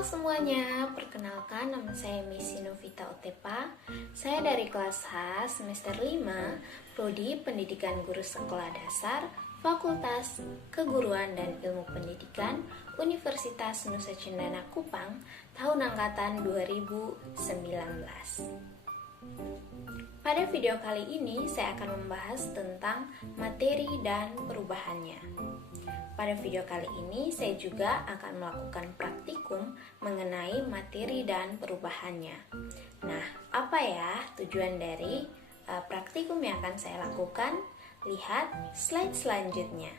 Halo semuanya, perkenalkan nama saya Miss Novita Otepa. Saya dari kelas H semester 5, Prodi Pendidikan Guru Sekolah Dasar, Fakultas Keguruan dan Ilmu Pendidikan, Universitas Nusa Cendana Kupang, tahun angkatan 2019. Pada video kali ini saya akan membahas tentang materi dan perubahannya. Pada video kali ini saya juga akan melakukan praktikum mengenai materi dan perubahannya. Nah, apa ya tujuan dari praktikum yang akan saya lakukan? Lihat slide selanjutnya.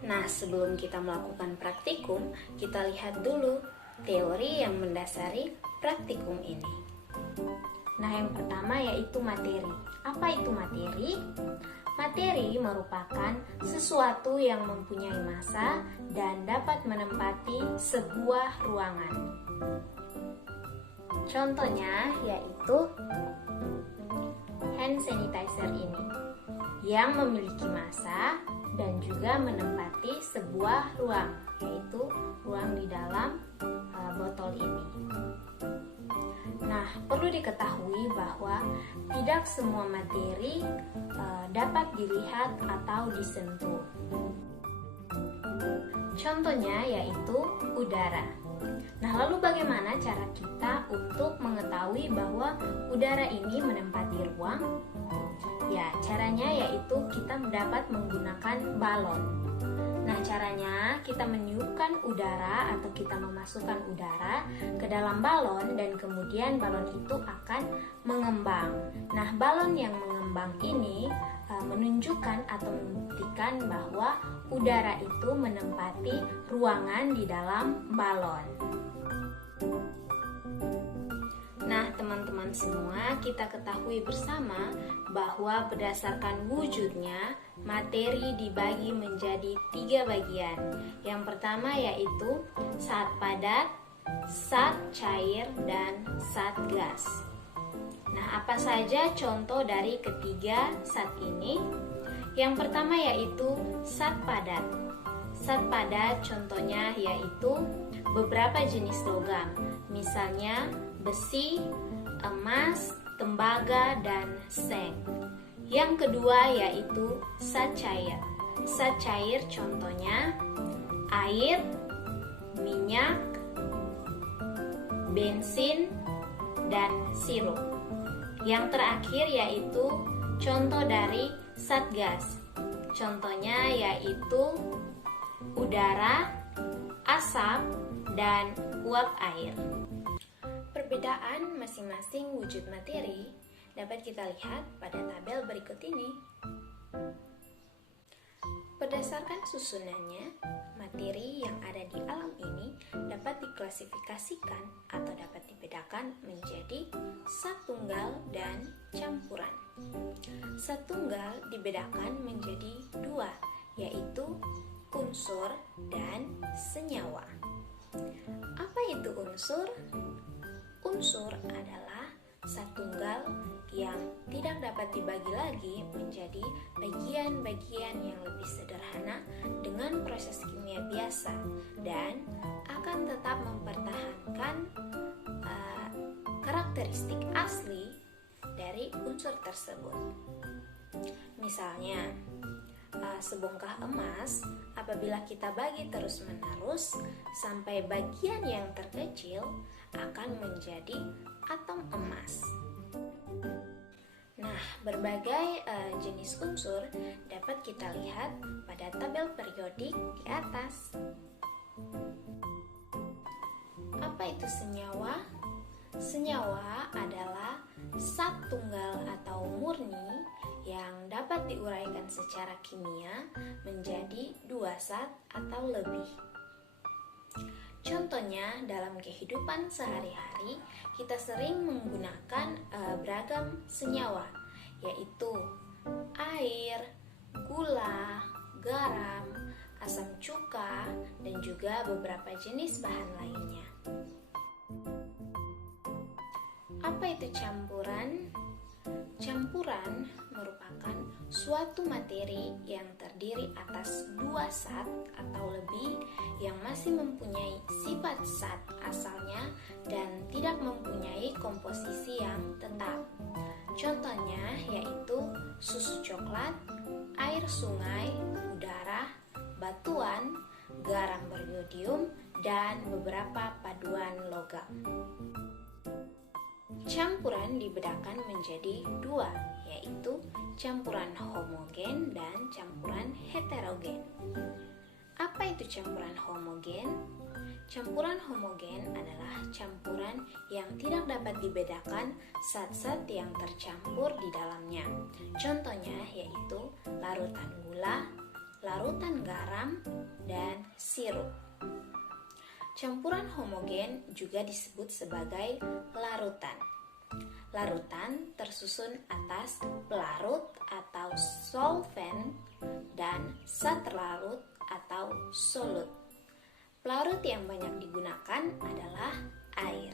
Nah, sebelum kita melakukan praktikum, kita lihat dulu teori yang mendasari praktikum ini. Nah, yang pertama yaitu materi. Apa itu materi? Materi merupakan sesuatu yang mempunyai massa dan dapat menempati sebuah ruangan. Contohnya yaitu hand sanitizer ini, yang memiliki massa dan juga menempati sebuah ruang, yaitu ruang di dalam botol ini. Nah, perlu diketahui bahwa tidak semua materi dapat dilihat atau disentuh. Contohnya yaitu udara. Nah, lalu bagaimana cara kita untuk mengetahui bahwa udara ini menempati ruang? Ya, caranya yaitu kita dapat menggunakan balon. Nah, caranya kita meniupkan udara atau kita memasukkan udara ke dalam balon dan kemudian balon itu akan mengembang. Nah, balon yang mengembang ini menunjukkan atau membuktikan bahwa udara itu menempati ruangan di dalam balon. Nah, teman-teman semua, kita ketahui bersama bahwa berdasarkan wujudnya, materi dibagi menjadi 3 bagian. Yang pertama yaitu zat padat, zat cair, dan zat gas. Nah, apa saja contoh dari ketiga zat ini? Yang pertama yaitu zat padat. Zat padat contohnya yaitu beberapa jenis logam, misalnya besi, emas, tembaga, dan seng. Yang kedua yaitu zat cair. Zat cair contohnya air, minyak, bensin, dan sirup. Yang terakhir yaitu contoh dari zat gas. Contohnya yaitu udara, asap, dan uap air. Perbedaan masing-masing wujud materi dapat kita lihat pada tabel berikut ini. Berdasarkan susunannya, materi yang ada di alam ini dapat diklasifikasikan atau dapat dibedakan menjadi zat tunggal dan campuran. Zat tunggal dibedakan menjadi 2, yaitu unsur dan senyawa. Apa itu unsur? Unsur adalah zat tunggal yang tidak dapat dibagi lagi menjadi bagian-bagian yang lebih sederhana dengan proses kimia biasa dan akan tetap mempertahankan karakteristik asli dari unsur tersebut. Misalnya, sebongkah emas apabila kita bagi terus-menerus sampai bagian yang terkecil akan menjadi atom emas. Nah, berbagai jenis unsur dapat kita lihat pada tabel periodik di atas. Apa itu senyawa? Senyawa adalah zat tunggal atau murni yang dapat diuraikan secara kimia menjadi 2 zat atau lebih. Contohnya, dalam kehidupan sehari-hari kita sering menggunakan beragam senyawa, yaitu air, gula, garam, asam cuka, dan juga beberapa jenis bahan lainnya. Apa itu campuran? Campuran merupakan suatu materi yang terdiri atas dua zat atau lebih yang masih mempunyai sifat zat asalnya dan tidak mempunyai komposisi yang tetap. Contohnya yaitu susu coklat, air sungai, udara, batuan, garam beriodium, dan beberapa paduan logam. Campuran dibedakan menjadi dua, yaitu campuran homogen dan campuran heterogen. Apa itu campuran homogen? Campuran homogen adalah campuran yang tidak dapat dibedakan zat-zat yang tercampur di dalamnya. Contohnya yaitu larutan gula, larutan garam, dan sirup. Campuran homogen juga disebut sebagai larutan. Larutan tersusun atas pelarut atau solvent dan zat terlarut atau solut. Pelarut yang banyak digunakan adalah air.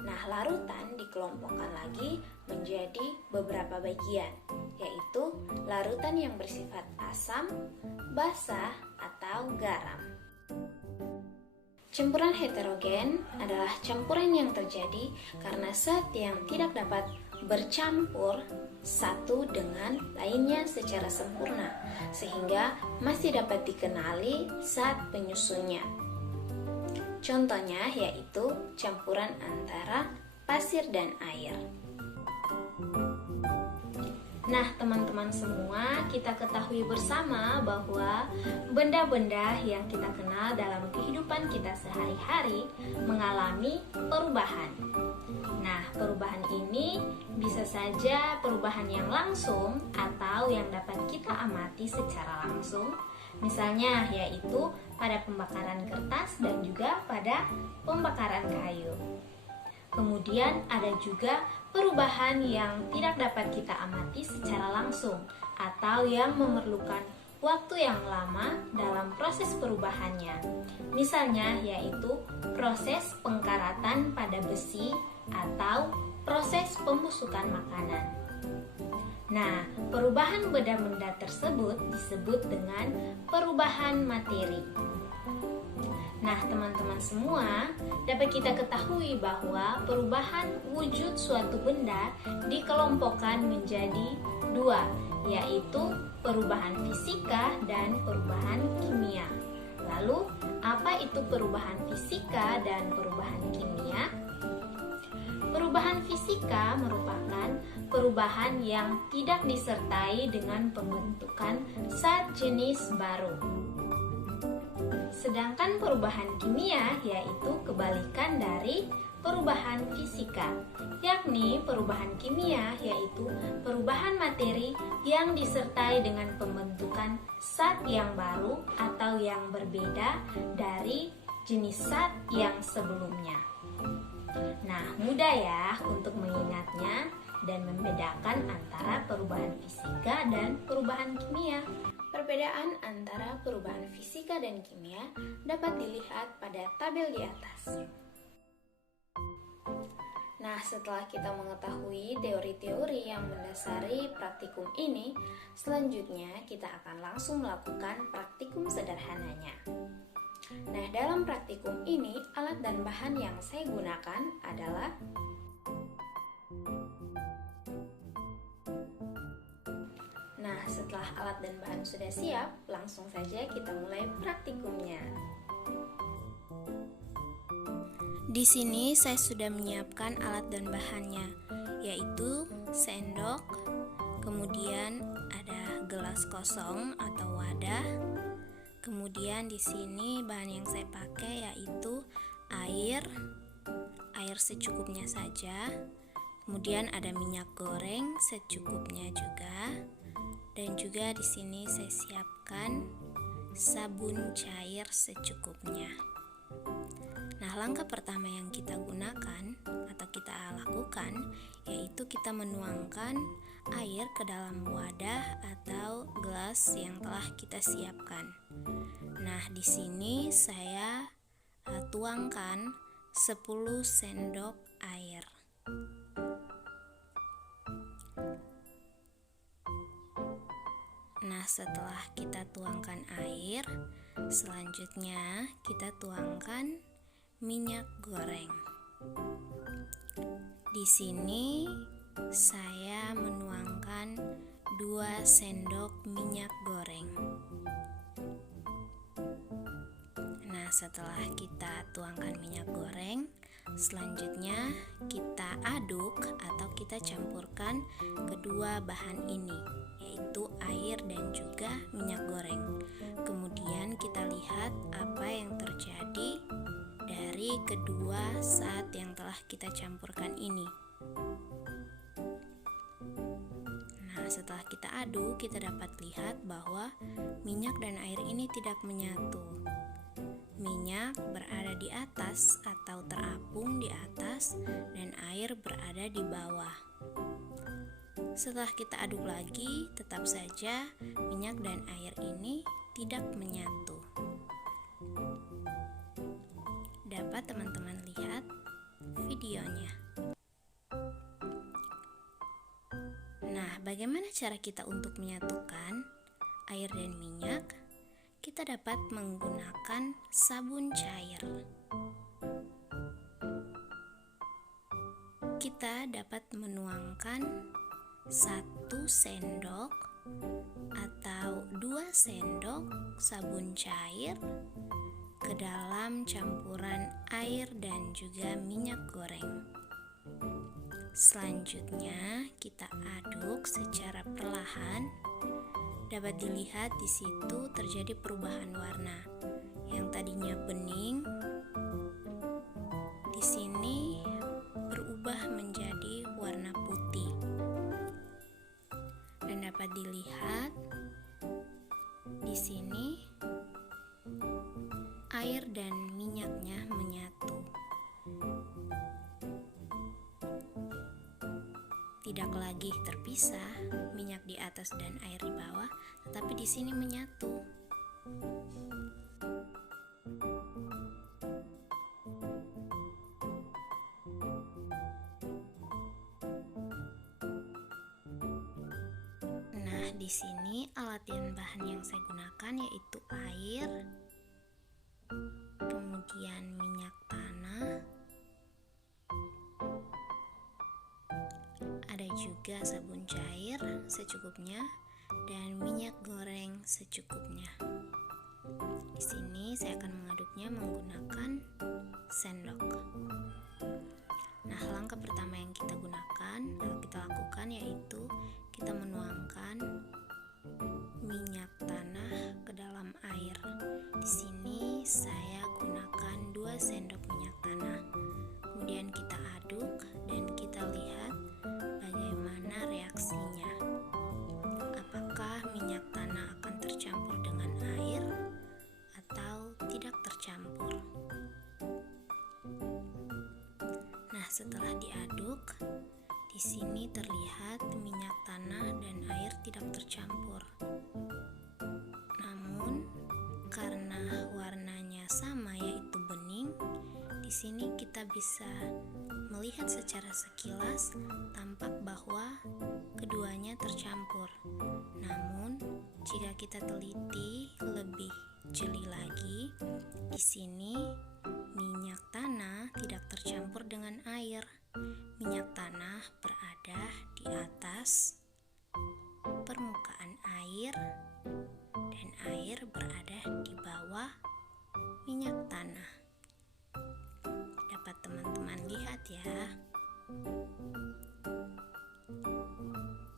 Nah, larutan dikelompokkan lagi menjadi beberapa bagian, yaitu larutan yang bersifat asam, basah, atau garam. Campuran heterogen adalah campuran yang terjadi karena zat yang tidak dapat bercampur satu dengan lainnya secara sempurna, sehingga masih dapat dikenali zat penyusunnya. Contohnya yaitu campuran antara pasir dan air. Nah, teman-teman semua, kita ketahui bersama bahwa benda-benda yang kita kenal dalam kehidupan kita sehari-hari mengalami perubahan. Nah, perubahan ini bisa saja perubahan yang langsung atau yang dapat kita amati secara langsung. Misalnya, yaitu pada pembakaran kertas dan juga pada pembakaran kayu. Kemudian ada juga perubahan yang tidak dapat kita amati secara langsung atau yang memerlukan waktu yang lama dalam proses perubahannya. Misalnya yaitu proses pengkaratan pada besi atau proses pembusukan makanan. Nah, perubahan benda-benda tersebut disebut dengan perubahan materi. Nah, teman-teman semua, dapat kita ketahui bahwa perubahan wujud suatu benda dikelompokkan menjadi dua, yaitu perubahan fisika dan perubahan kimia. Lalu, apa itu perubahan fisika dan perubahan kimia? Perubahan fisika merupakan perubahan yang tidak disertai dengan pembentukan zat jenis baru. Sedangkan perubahan kimia yaitu kebalikan dari perubahan fisika, yakni perubahan kimia yaitu perubahan materi yang disertai dengan pembentukan zat yang baru atau yang berbeda dari jenis zat yang sebelumnya. Nah, mudah ya untuk mengingatnya dan membedakan antara perubahan fisika dan perubahan kimia. Perbedaan antara perubahan fisika dan kimia dapat dilihat pada tabel di atas. Nah, setelah kita mengetahui teori-teori yang mendasari praktikum ini, selanjutnya kita akan langsung melakukan praktikum sederhananya. Nah, dalam praktikum ini, alat dan bahan yang saya gunakan adalah Nah, setelah alat dan bahan sudah siap, langsung saja kita mulai praktikumnya. Di sini saya sudah menyiapkan alat dan bahannya, yaitu sendok, kemudian ada gelas kosong atau wadah. Kemudian di sini bahan yang saya pakai yaitu air secukupnya saja. Kemudian ada minyak goreng secukupnya juga. Dan juga di sini saya siapkan sabun cair secukupnya. Nah, langkah pertama yang kita gunakan atau kita lakukan yaitu kita menuangkan air ke dalam wadah atau gelas yang telah kita siapkan. Nah, di sini saya tuangkan 10 sendok air. Nah, setelah kita tuangkan air, selanjutnya kita tuangkan minyak goreng. Di sini saya menuangkan 2 sendok minyak goreng. Nah, setelah kita tuangkan minyak goreng, selanjutnya kita aduk atau kita campurkan kedua bahan ini, yaitu air dan juga minyak goreng. Kemudian kita lihat apa yang terjadi dari kedua zat yang telah kita campurkan ini. Nah, setelah kita aduk, kita dapat lihat bahwa minyak dan air ini tidak menyatu. Minyak berada di atas atau terapung di atas, dan air berada di bawah. Setelah kita aduk lagi, tetap saja minyak dan air ini tidak menyatu. Dapat teman-teman lihat videonya. Nah, bagaimana cara kita untuk menyatukan air dan minyak? Kita dapat menggunakan sabun cair. Kita dapat menuangkan 1 sendok atau 2 sendok sabun cair ke dalam campuran air dan juga minyak goreng. Selanjutnya kita aduk secara perlahan. Dapat dilihat di situ terjadi perubahan warna. Yang tadinya bening, di sini berubah menjadi warna putih. Dan dapat dilihat di sini air dan minyaknya menyatu. Tidak lagi terpisah, minyak di atas dan air di bawah, tetapi di sini menyatu. Nah, di sini alat dan bahan yang saya gunakan yaitu air, kemudian minyak tanah, ada juga sabun cair secukupnya, dan minyak goreng secukupnya. Di sini saya akan mengaduknya menggunakan sendok. Nah, langkah pertama yang kita gunakan atau kita lakukan yaitu kita menuangkan minyak tanah ke dalam air. Di sini saya gunakan 2 sendok minyak tanah. Kemudian kita aduk dan kita lihat bagaimana reaksinya. Apakah minyak tanah akan tercampur dengan air atau tidak tercampur? Nah, setelah diaduk, di sini terlihat minyak tanah dan air tidak tercampur. Namun, karena warnanya sama yaitu bening, di sini kita bisa melihat secara sekilas tampak bahwa keduanya tercampur. Namun, jika kita teliti lebih jeli lagi, di sini minyak tanah tidak tercampur dengan air. Minyak tanah berada di atas permukaan air dan air berada di bawah minyak tanah. Dapat teman-teman lihat ya.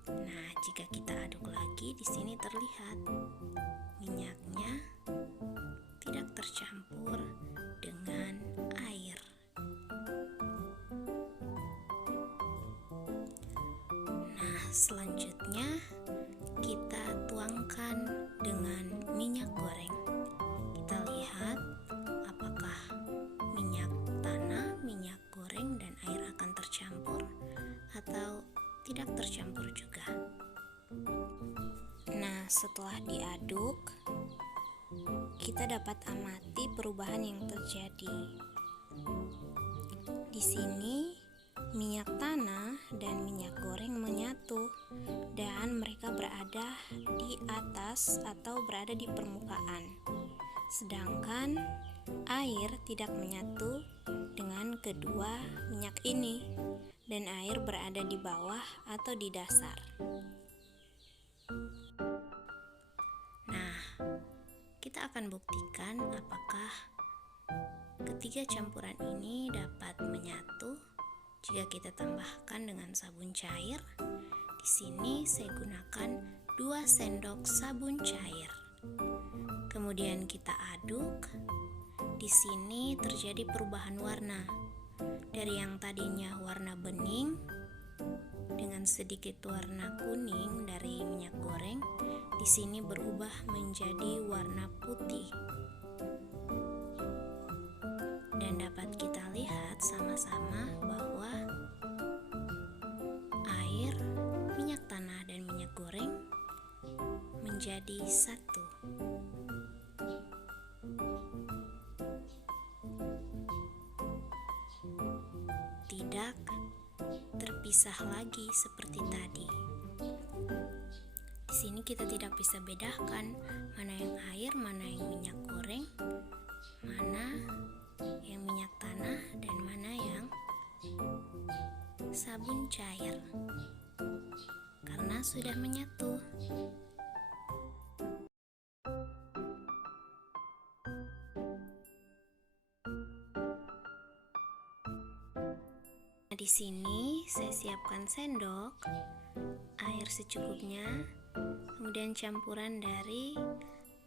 Nah, jika kita aduk lagi, di sini terlihat minyaknya tidak tercampur dengan air. Nah, selanjutnya kita tuangkan dengan minyak goreng. Kita lihat apakah minyak tanah, minyak goreng, dan air akan tercampur atau tidak tercampur juga. Nah, setelah diaduk, kita dapat amati perubahan yang terjadi. Di sini minyak tanah dan minyak goreng menyatu, dan mereka berada di atas atau berada di permukaan. Sedangkan air tidak menyatu dengan kedua minyak ini, dan air berada di bawah atau di dasar. Nah, kita akan buktikan apakah ketiga campuran ini dapat menyatu jika kita tambahkan dengan sabun cair. Di sini saya gunakan 2 sendok sabun cair. Kemudian kita aduk. Di sini terjadi perubahan warna. Dari yang tadinya warna bening dengan sedikit warna kuning dari minyak goreng, di sini berubah menjadi warna putih. Dan dapat kita lihat sama-sama bahwa air, minyak tanah, dan minyak goreng menjadi satu. Tidak terpisah lagi seperti tadi. Di sini kita tidak bisa bedakan mana yang air, mana yang minyak goreng, mana yang minyak tanah, dan mana yang sabun cair, karena sudah menyatu. Nah, di sini saya siapkan sendok, air secukupnya, kemudian campuran dari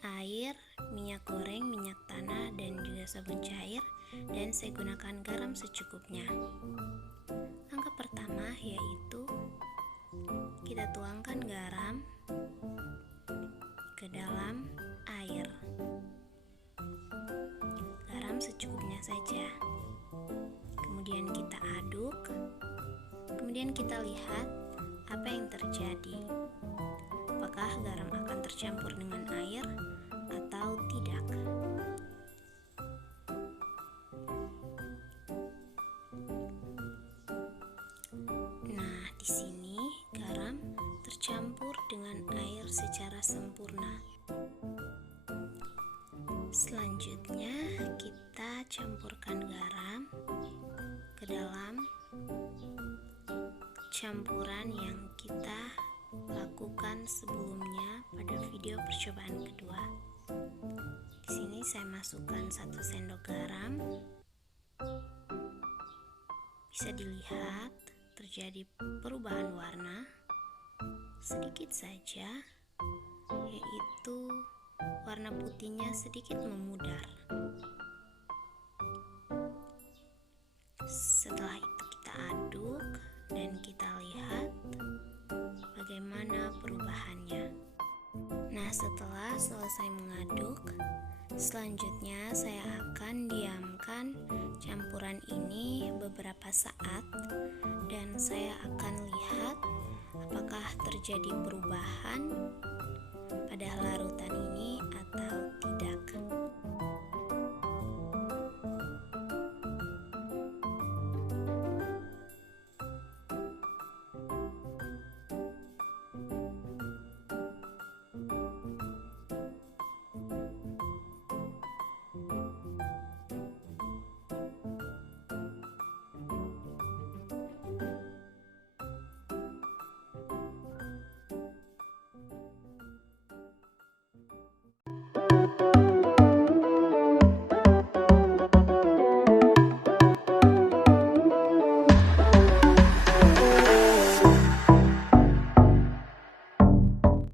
air, minyak goreng, minyak tanah, dan juga sabun cair, dan saya gunakan garam secukupnya. Langkah pertama yaitu kita tuangkan garam ke dalam air. Garam secukupnya saja. Kemudian kita aduk. Kemudian kita lihat apa yang terjadi. Apakah garam akan tercampur dengan air atau tidak? Nah, di sini garam tercampur dengan air secara sempurna. Selanjutnya, kita campurkan garam ke dalam campuran yang kita lakukan sebelumnya pada video percobaan kedua. Di sini saya masukkan 1 sendok garam. Bisa dilihat terjadi perubahan warna sedikit saja, yaitu warna putihnya sedikit memudar. Setelah itu kita aduk dan kita lihat bagaimana perubahannya. Nah, setelah selesai mengaduk, selanjutnya saya akan diamkan campuran ini beberapa saat, dan saya akan lihat apakah terjadi perubahan pada